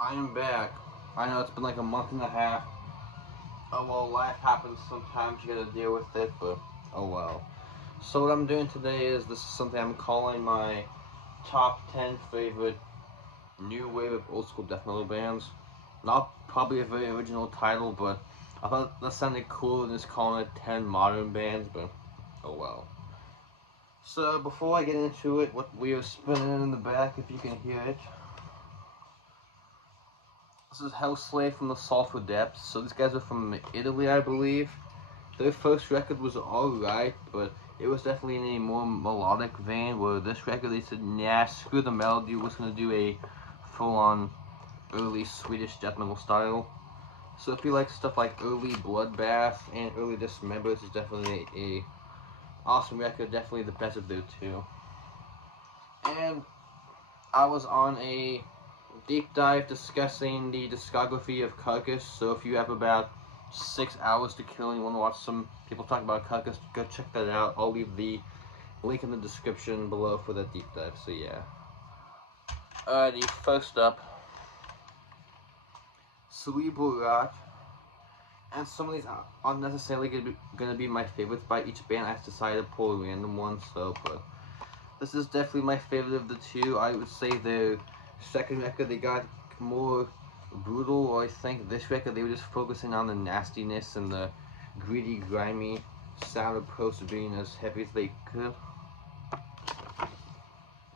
I am back. I know it's been like a month and a half. Oh well, life happens sometimes, you gotta deal with it, but oh well. So what I'm doing today is this is something I'm calling my top 10 favorite new wave of old school death metal bands. Not probably a very original title, but I thought that sounded cool than just calling it 10 modern bands, but oh well. So before I get into it, what we are spinning in the back, if you can hear it. This is Hell Slave from the Sulphur Depths. So these guys are from Italy, I believe. Their first record was alright, but it was definitely in a more melodic vein, where this record they said, nah, screw the melody, we're just gonna do a full-on early Swedish death metal style. So if you like stuff like early Bloodbath and early Dismember, this is definitely a awesome record, definitely the best of their two. And I was on a deep dive discussing the discography of Carcass, so if you have about 6 hours to kill and you want to watch some people talk about Carcass, go check that out. I'll leave the link in the description below for that deep dive, so yeah. Alrighty, first up, Cerebral Rock. And some of these aren't necessarily gonna be my favorites by each band. I decided to pull a random one, so, but this is definitely my favorite of the two. I would say their second record, they got more brutal, or I think this record, they were just focusing on the nastiness and the gritty, grimy sound opposed to being as heavy as they could.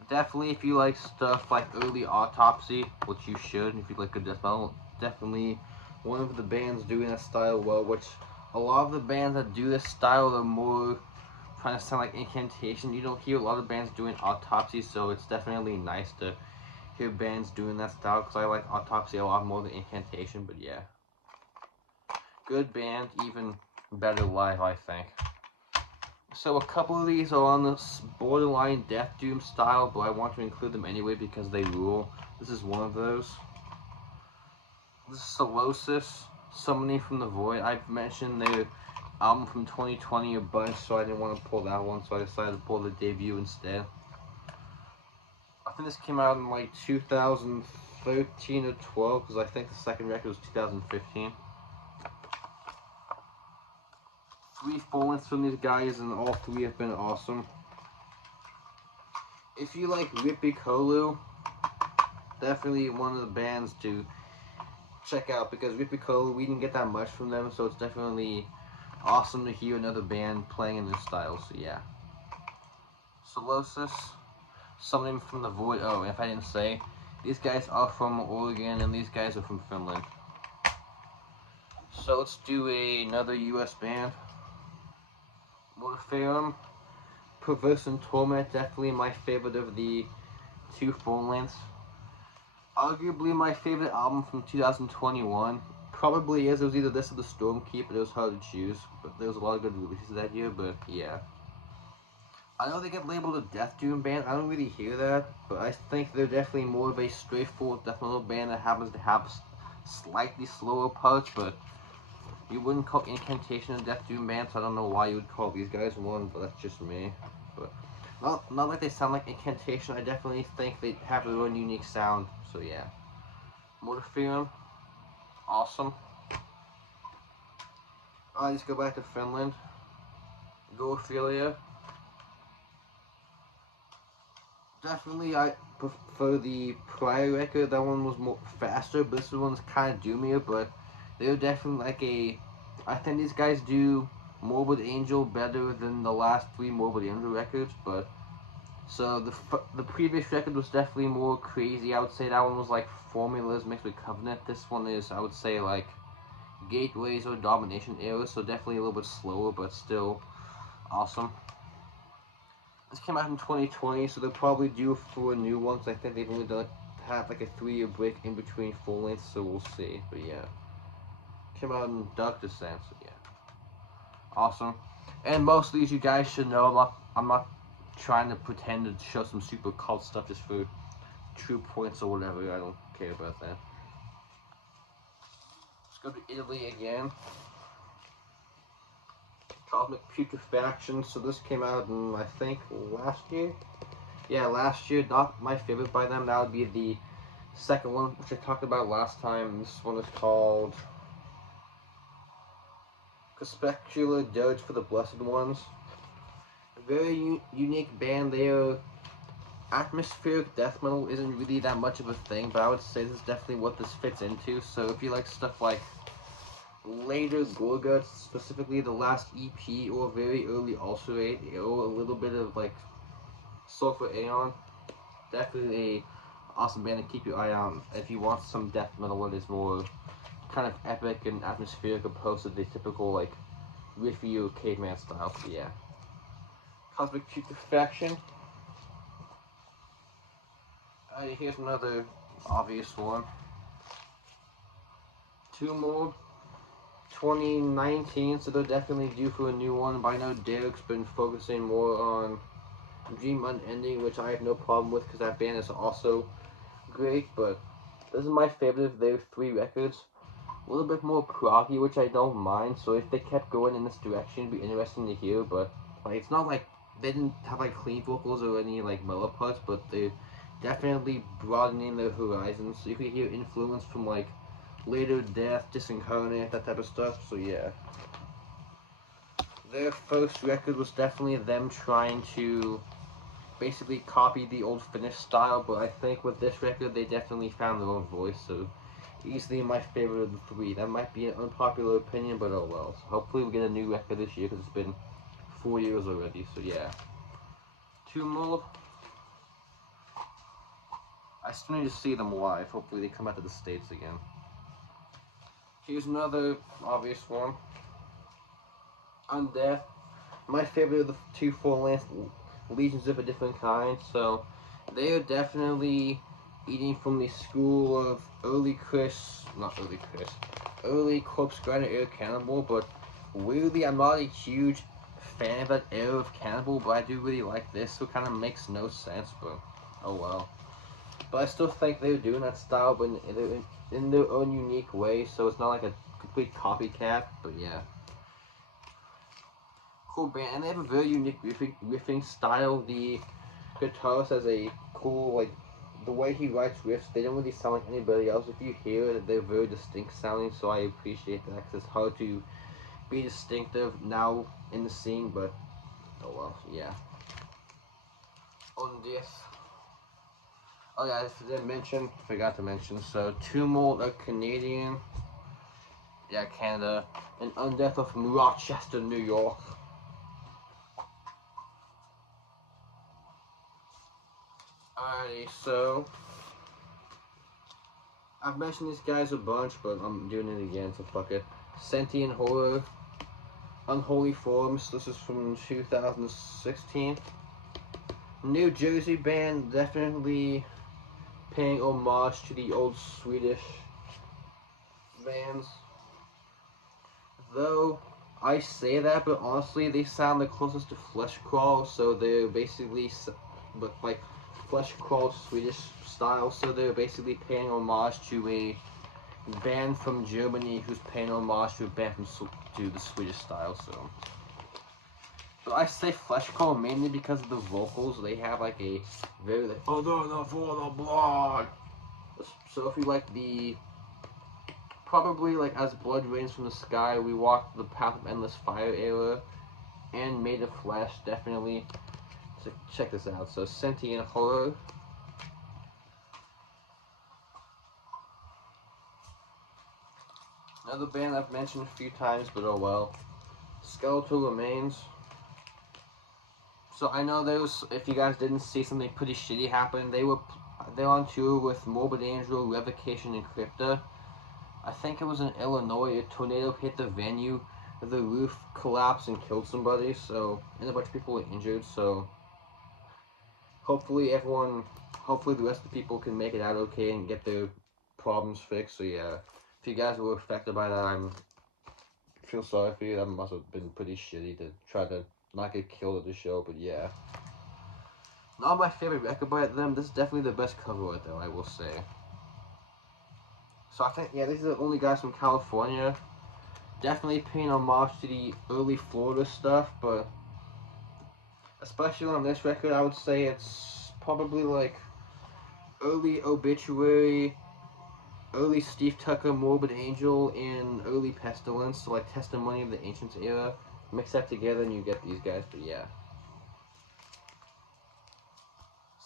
Definitely, if you like stuff like early Autopsy, which you should, if you like good death metal, definitely one of the bands doing that style well, which a lot of the bands that do this style are more trying to sound like Incantation. You don't hear a lot of bands doing Autopsy, so it's definitely nice to hear bands doing that style, because I like Autopsy a lot more than Incantation, but yeah. Good band, even better live, I think. So a couple of these are on this borderline Death Doom style, but I want to include them anyway because they rule. This is one of those. This is Solosis, Summoning from the Void. I've mentioned their album from 2020 a bunch, so I didn't want to pull that one, so I decided to pull the debut instead. I think this came out in like 2013 or 12, because I think the second record was 2015. 3 full-lengths from these guys, and all 3 have been awesome. If you like Ripikolu, definitely one of the bands to check out, because Ripikolu, we didn't get that much from them, so it's definitely awesome to hear another band playing in this style, so yeah. Solosis, Summoning from the Void. Oh, if I didn't say, these guys are from Oregon, and these guys are from Finland. So let's do another US band. Morpheum, Perverse and Torment, definitely my favorite of the 2 full lengths. Arguably my favorite album from 2021. Probably is. It was either this or the Stormkeep, but it was hard to choose. But there was a lot of good releases that year, but yeah. I know they get labeled a Death Doom band. I don't really hear that, but I think they're definitely more of a straightforward death metal band that happens to have slightly slower parts, but you wouldn't call Incantation a Death Doom band, so I don't know why you would call these guys one, but that's just me. But not like they sound like Incantation. I definitely think they have their own unique sound, so yeah. Morpheum, awesome. Let's go back to Finland. Goophilia. Definitely, I prefer the prior record. That one was more faster, but this one's kind of doomier, but they're definitely like a... I think these guys do Morbid Angel better than the last 3 Morbid Angel records, but... So the previous record was definitely more crazy. I would say that one was like Formulas mixed with Covenant. This one is, I would say, like Gateways or Domination Era, so definitely a little bit slower, but still awesome. This came out in 2020, so they'll probably do 4 new ones. I think they've only done have like a 3-year break in between full lengths, so we'll see. But yeah, came out in Dark Descent, so yeah, awesome. And most of these you guys should know. I'm not trying to pretend to show some super cult stuff just for true points or whatever. I don't care about that. Let's go to Italy again. Cosmic Putrefaction. So this came out in, I think, last year. Yeah, last year. Not my favorite by them. That would be the Second one, which I talked about last time, this one is called Spectacular Dirge for the Blessed Ones. A very unique band. Their atmospheric death metal isn't really that much of a thing, but I would say this is definitely what this fits into. So if you like stuff like later Gorguts, specifically the last EP, or very early Ulcerate, or a little bit of like Sulfur Aeon, definitely a awesome band to keep your eye on if you want some death metal that is more kind of epic and atmospheric opposed to the typical like riffy or caveman style. So yeah. Cosmic Putrefaction. Here's another obvious one. Two more. 2019, so they're definitely due for a new one, but I know Derek's been focusing more on Dream Unending, which I have no problem with because that band is also great, but this is my favorite of their 3 records. A little bit more proggy, which I don't mind, so if they kept going in this direction, it'd be interesting to hear, but like, it's not like they didn't have like clean vocals or any like mellow parts, but they're definitely broadening their horizons, so you can hear influence from like later Death, Disincarnate, that type of stuff, so yeah. Their first record was definitely them trying to basically copy the old Finnish style, but I think with this record they definitely found their own voice, so easily my favorite of the 3. That might be an unpopular opinion, but oh well. So hopefully we get a new record this year, because it's been 4 years already, so yeah. 2 more. I still need to see them live. Hopefully they come out to the States again. Here's another obvious one. Undeath. My favorite of the 2 full-length Legions of a Different Kind, so they are definitely eating from the school of early Corpse Grinder era Cannibal, but weirdly I'm not a huge fan of that era of Cannibal, but I do really like this, so it kind of makes no sense, but oh well. But I still think they're doing that style, but in their own unique way, so it's not like a complete copycat, but yeah. Cool band, and they have a very unique riffing style. The guitarist has a cool, like, the way he writes riffs, they don't really sound like anybody else. If you hear it, they're very distinct sounding, so I appreciate that, because it's hard to be distinctive now in the scene, but oh well, yeah. On this. Oh yeah, I forgot to mention, so 2 more are Canadian. Yeah, Canada. And Undeath are from Rochester, New York. Alrighty, so I've mentioned these guys a bunch, but I'm doing it again, so fuck it. Sentient Horror, Unholy Forms, this is from 2016. New Jersey band, definitely paying homage to the old Swedish bands. Though I say that, but honestly, they sound the closest to Flesh Crawl, so they're basically, but like Flesh Crawl Swedish style, so they're basically paying homage to a band from Germany who's paying homage to a band to the Swedish style. So, but I say Flesh Crawl mainly because of the vocals. They have like a very like for the blood. So if you like the probably like As Blood Rains from the Sky, We Walk the Path of Endless Fire era, and Made of Flesh, definitely. So check this out. So Sentient Horror. Another band I've mentioned a few times, but oh well. Skeletal Remains. So I know those, if you guys didn't see something pretty shitty happen, they're on tour with Morbid Angel, Revocation, and Crypta. I think it was in Illinois, a tornado hit the venue, the roof collapsed and killed somebody, so, and a bunch of people were injured, so hopefully the rest of the people can make it out okay and get their problems fixed, so yeah. If you guys were affected by that, I feel sorry for you. That must have been pretty shitty to try to not get killed at the show, but yeah. Not my favorite record by them. This is definitely the best cover art, though, I will say. So I think, yeah, these are the only guys from California. Definitely paying homage to the early Florida stuff, but especially on this record, I would say it's probably like early Obituary, early Steve Tucker, Morbid Angel, and early Pestilence, so like Testimony of the Ancients era. Mix that together and you get these guys, but yeah.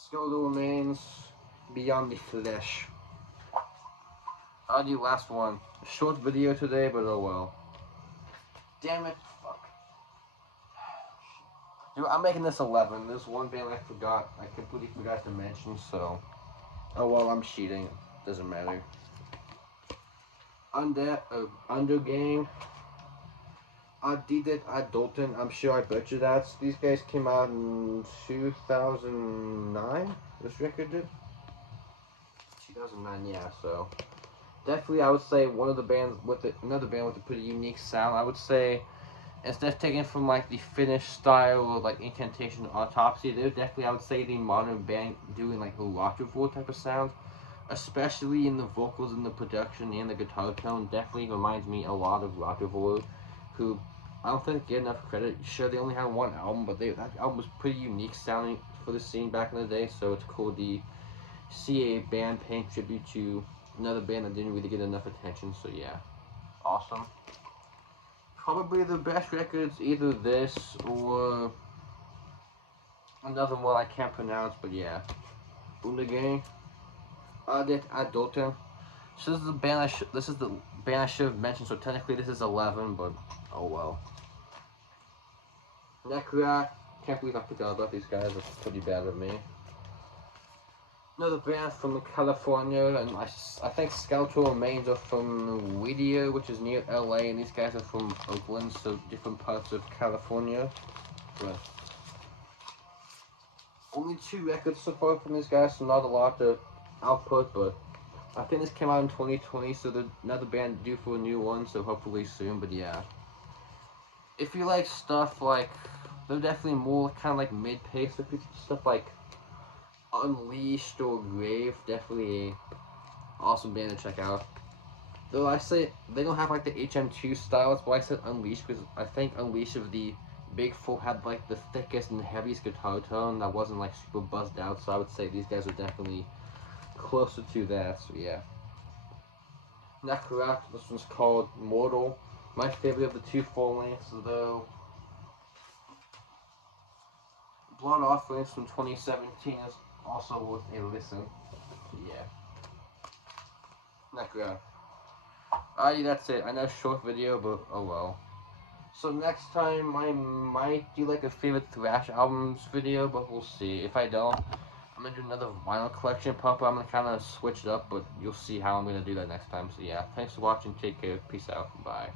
Skeletal Remains, Beyond the Flesh. I'll do last one. Short video today, but oh well. Damn it, fuck. Dude, I'm making this 11. There's one band I completely forgot to mention, so. Oh well, I'm cheating. Doesn't matter. Undergang. I did it at Dalton. I'm sure I butchered that. These guys came out in 2009. This record did. 2009, yeah. So definitely, I would say one of the bands with another band with a pretty unique sound. I would say instead of taking from like the Finnish style or like Incantation Autopsy, they're definitely, I would say, the modern band doing like a Rock'n'Roll type of sound. Especially in the vocals and the production and the guitar tone, definitely reminds me a lot of Rock'n'Roll, who I don't think get enough credit. Sure, they only had one album, but that album was pretty unique sounding for the scene back in the day, so it's cool to see a band paying tribute to another band that didn't really get enough attention, so yeah. Awesome. Probably the best records, either this or another one I can't pronounce, but yeah. Undergang. Adulting. So this is the band I should have mentioned. So technically this is 11, but oh well. Necra. Can't believe I forgot about these guys. That's pretty bad of me. Another band from California, and I think Skeletal Remains are from Whittier, which is near LA, and these guys are from Oakland, so different parts of California. But only 2 records so far from these guys, so not a lot to output, but I think this came out in 2020, so there's another band due for a new one, so hopefully soon, but yeah. If you like stuff like, they're definitely more kind of like mid-pace, if you stuff like Unleashed or Grave, definitely a awesome band to check out. Though I say, they don't have like the HM2 style, that's why I said Unleashed, because I think Unleashed of the Big Four had like the thickest and heaviest guitar tone that wasn't like super buzzed out, so I would say these guys are definitely closer to that, so yeah. Necra, this one's called Mortal. My favorite of the 2 full lengths, though. Blood Offerings from 2017 is also worth a listen. So yeah. Necra. Alright, that's it. I know, short video, but oh well. So next time I might do like a favorite thrash albums video, but we'll see. If I don't, I'm gonna do another vinyl collection pop. I'm gonna kind of switch it up, but you'll see how I'm gonna do that next time. So yeah, thanks for watching. Take care. Peace out. Bye.